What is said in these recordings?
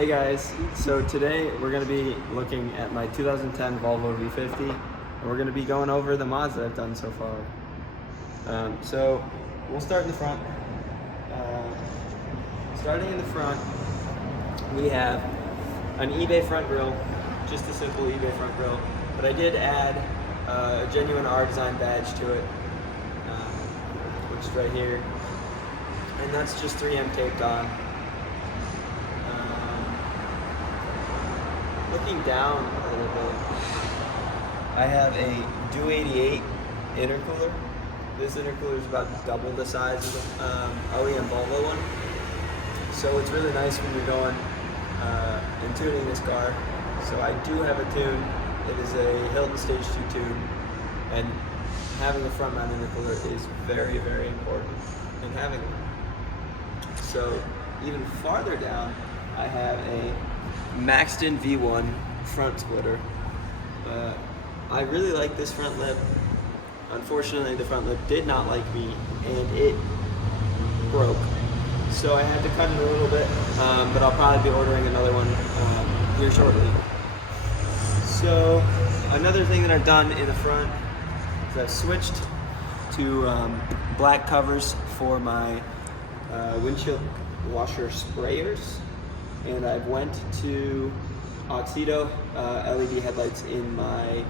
Hey guys, so today we're going to be looking at my 2010 Volvo V50 and we're going to be going over the mods that I've done so far. So we'll start in the front. Starting in the front, we have an eBay front grille, just a simple eBay front grille, but I did add a genuine R design badge to it, which is right here, and that's just 3M taped on. Looking down a little bit, I have a Dew 88 intercooler. This intercooler is about double the size of the OEM Volvo one. So it's really nice when you're going and tuning this car. So I do have a tune. It is a Hilton Stage 2 tune, and having a front mount intercooler is very, very important in having one. So even farther down, I have a Maxton V1 front splitter. I really like this front lip. Unfortunately, the front lip did not like me and it broke. So I had to cut it a little bit, but I'll probably be ordering another one here shortly. So another thing that I've done in the front is I've switched to black covers for my windshield washer sprayers. And I've went to Oxido LED headlights in my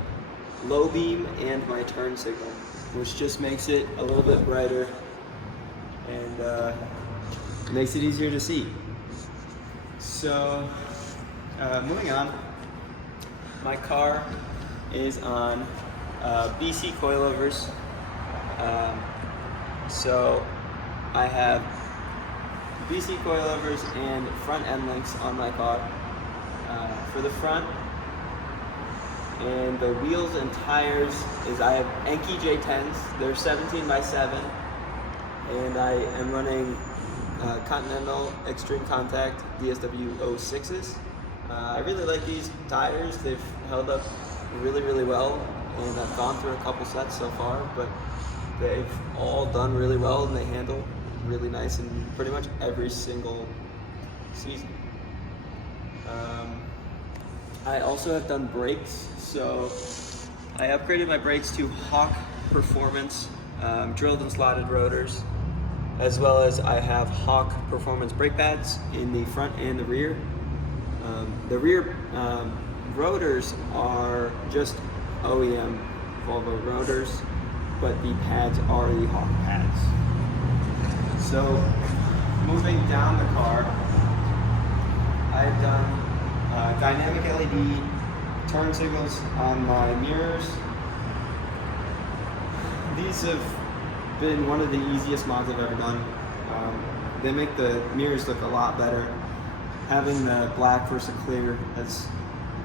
low beam and my turn signal, which just makes it a little bit brighter and makes it easier to see. So moving on, my car is on BC coilovers. So I have BC coilovers and front end links on my car. For the front, and the wheels and tires is I have Enkei J10s. They're 17x7, and I am running Continental Extreme Contact DSW 06s. I really like these tires. They've held up really, really well, and I've gone through a couple sets so far, but they've all done really well and they handle really nice in pretty much every single season. I also have done brakes, so I upgraded my brakes to Hawk Performance drilled and slotted rotors, as well as I have Hawk Performance brake pads in the front and the rear. The rear rotors are just OEM Volvo rotors, but the pads are the Hawk pads. So, moving down the car, I've done dynamic LED turn signals on my mirrors. These have been one of the easiest mods I've ever done. They make the mirrors look a lot better. Having the black versus clear has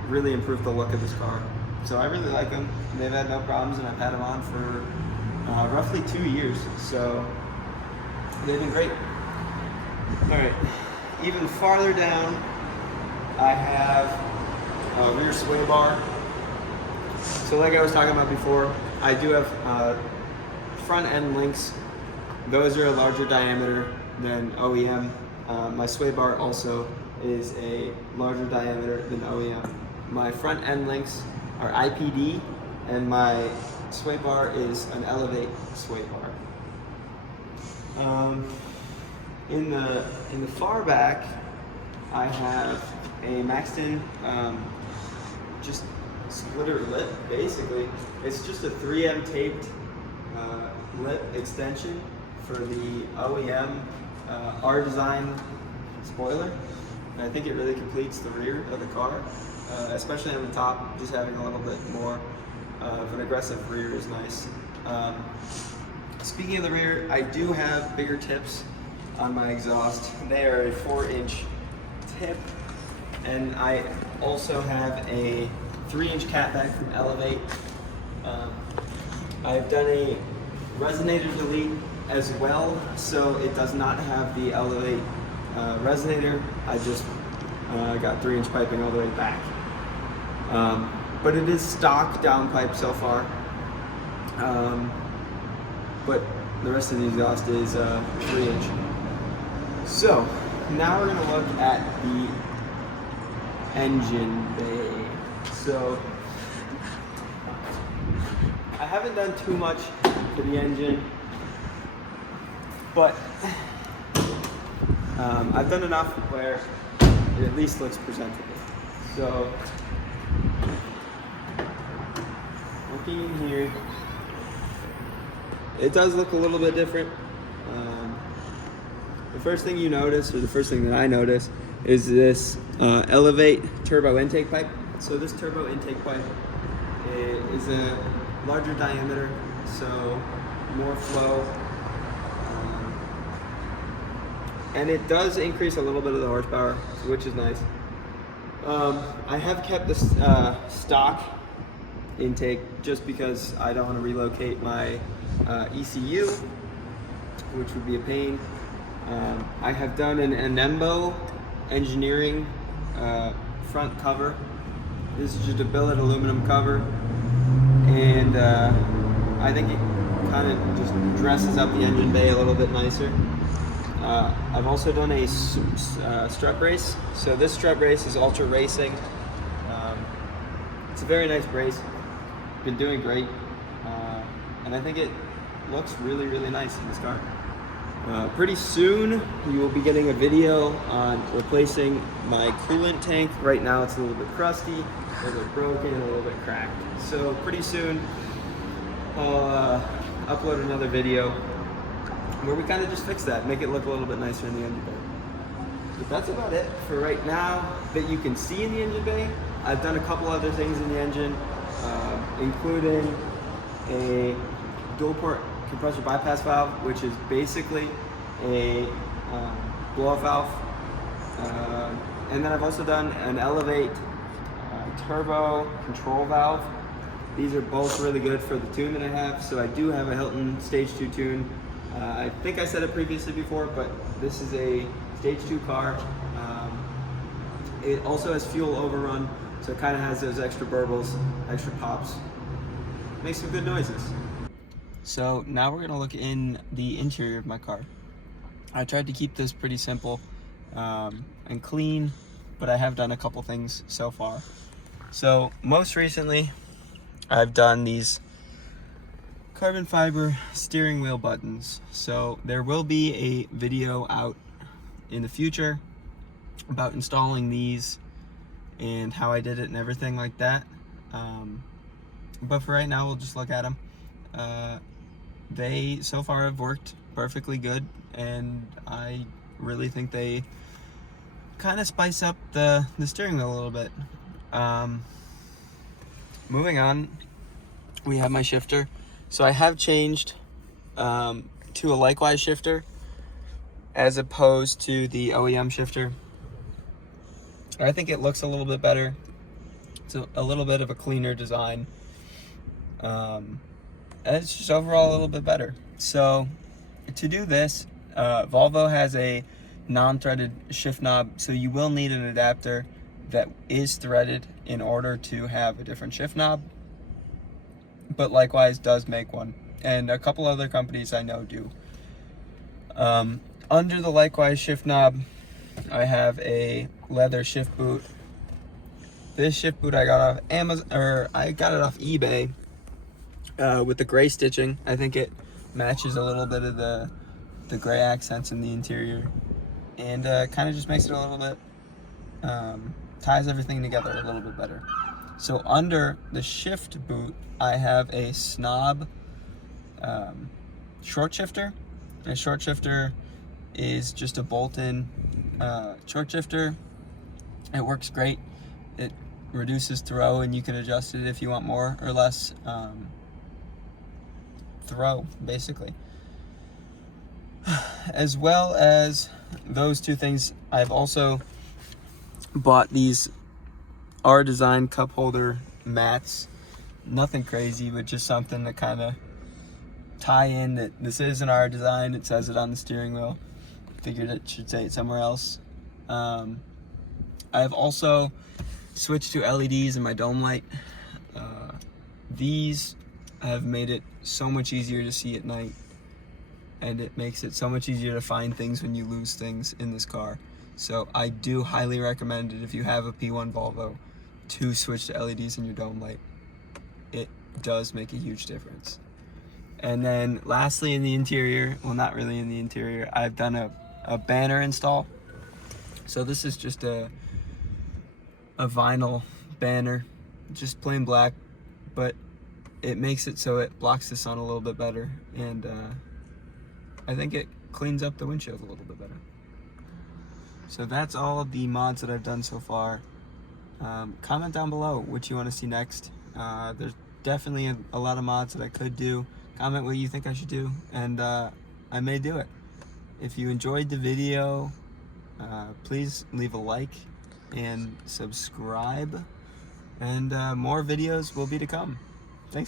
really improved the look of this car. So I really like them. They've had no problems, and I've had them on for roughly 2 years. So they've been great. All right, even farther down, I have a rear sway bar. So like I was talking about before, I do have front end links. Those are a larger diameter than OEM. My sway bar also is a larger diameter than OEM. My front end links are IPD, and my sway bar is an Elevate sway bar. In the far back, I have a Maxton just splitter lip. Basically, it's just a 3M taped lip extension for the OEM R design spoiler. And I think it really completes the rear of the car, especially on the top. Just having a little bit more of an aggressive rear is nice. Speaking of the rear, I do have bigger tips on my exhaust. They are a 4-inch tip, and I also have a 3-inch catback from Elevate. I've done a resonator delete as well, so it does not have the Elevate resonator. I just got 3-inch piping all the way back. But it is stock downpipe so far. But the rest of the exhaust is 3-inch. So now we're going to look at the engine bay. So I haven't done too much to the engine, but I've done enough where it at least looks presentable. So looking in here, it does look a little bit different. The first thing you notice, or the first thing that I notice, is this Elevate turbo intake pipe. So this turbo intake pipe is a larger diameter, so more flow, and it does increase a little bit of the horsepower, which is nice. I have kept this stock intake just because I don't want to relocate my ECU, which would be a pain. I have done an Anembo engineering front cover. This is just a billet aluminum cover, and I think it kind of just dresses up the engine bay a little bit nicer. I've also done a strut brace. So this strut brace is Ultra Racing. It's a very nice brace. Been doing great, and I think it looks really, really nice in this car. Pretty soon you will be getting a video on replacing my coolant tank. Right now it's a little bit crusty, a little bit broken, a little bit cracked. So pretty soon I'll upload another video where we kind of just fix that, make it look a little bit nicer in the engine bay. But that's about it for right now that you can see in the engine bay. I've done a couple other things in the engine, including a dual port compressor bypass valve, which is basically a blow-off valve. And then I've also done an Elevate turbo control valve. These are both really good for the tune that I have. So I do have a Hilton Stage 2 tune. I think I said it previously before, but this is a Stage 2 car. It also has fuel overrun, so it kind of has those extra burbles, extra pops. Makes some good noises. So now we're gonna look in the interior of my car. I tried to keep this pretty simple and clean, but I have done a couple things so far. So most recently, I've done these carbon fiber steering wheel buttons. So there will be a video out in the future about installing these and how I did it and everything like that. But for right now, we'll just look at them. They so far have worked perfectly good, and I really think they kind of spice up the steering wheel a little bit. Moving on, we have my shifter. So I have changed to a likewise shifter as opposed to the OEM shifter. I think it looks a little bit better. It's a little bit of a cleaner design. And it's just overall a little bit better. So to do this, Volvo has a non-threaded shift knob, so you will need an adapter that is threaded in order to have a different shift knob, but likewise does make one, and a couple other companies I know do. Under the likewise shift knob, I have a leather shift boot. This shift boot I got off Amazon, or I got it off eBay, with the gray stitching. I think it matches a little bit of the gray accents in the interior, and kind of just makes it a little bit, ties everything together a little bit better. So under the shift boot, I have a Snob short shifter. A short shifter is just a bolt-in short shifter. It works great. It reduces throw, and you can adjust it if you want more or less throw, basically. As well as those two things, I've also bought these R Design cup holder mats. Nothing crazy, but just something to kind of tie in that this is an R Design. It says it on the steering wheel. Figured it should say it somewhere else. I've also switched to LEDs in my dome light. These have made it so much easier to see at night, and it makes it so much easier to find things when you lose things in this car. So I do highly recommend it if you have a P1 Volvo to switch to LEDs in your dome light. It does make a huge difference. And then lastly, in the interior, well, not really in the interior, I've done a banner install. So this is just a vinyl banner, just plain black, but it makes it so it blocks the sun a little bit better, and I think it cleans up the windshield a little bit better. So that's all of the mods that I've done so far. Comment down below what you want to see next. There's definitely a lot of mods that I could do. Comment what you think I should do, and I may do it. If you enjoyed the video, please leave a like and subscribe, and more videos will be to come.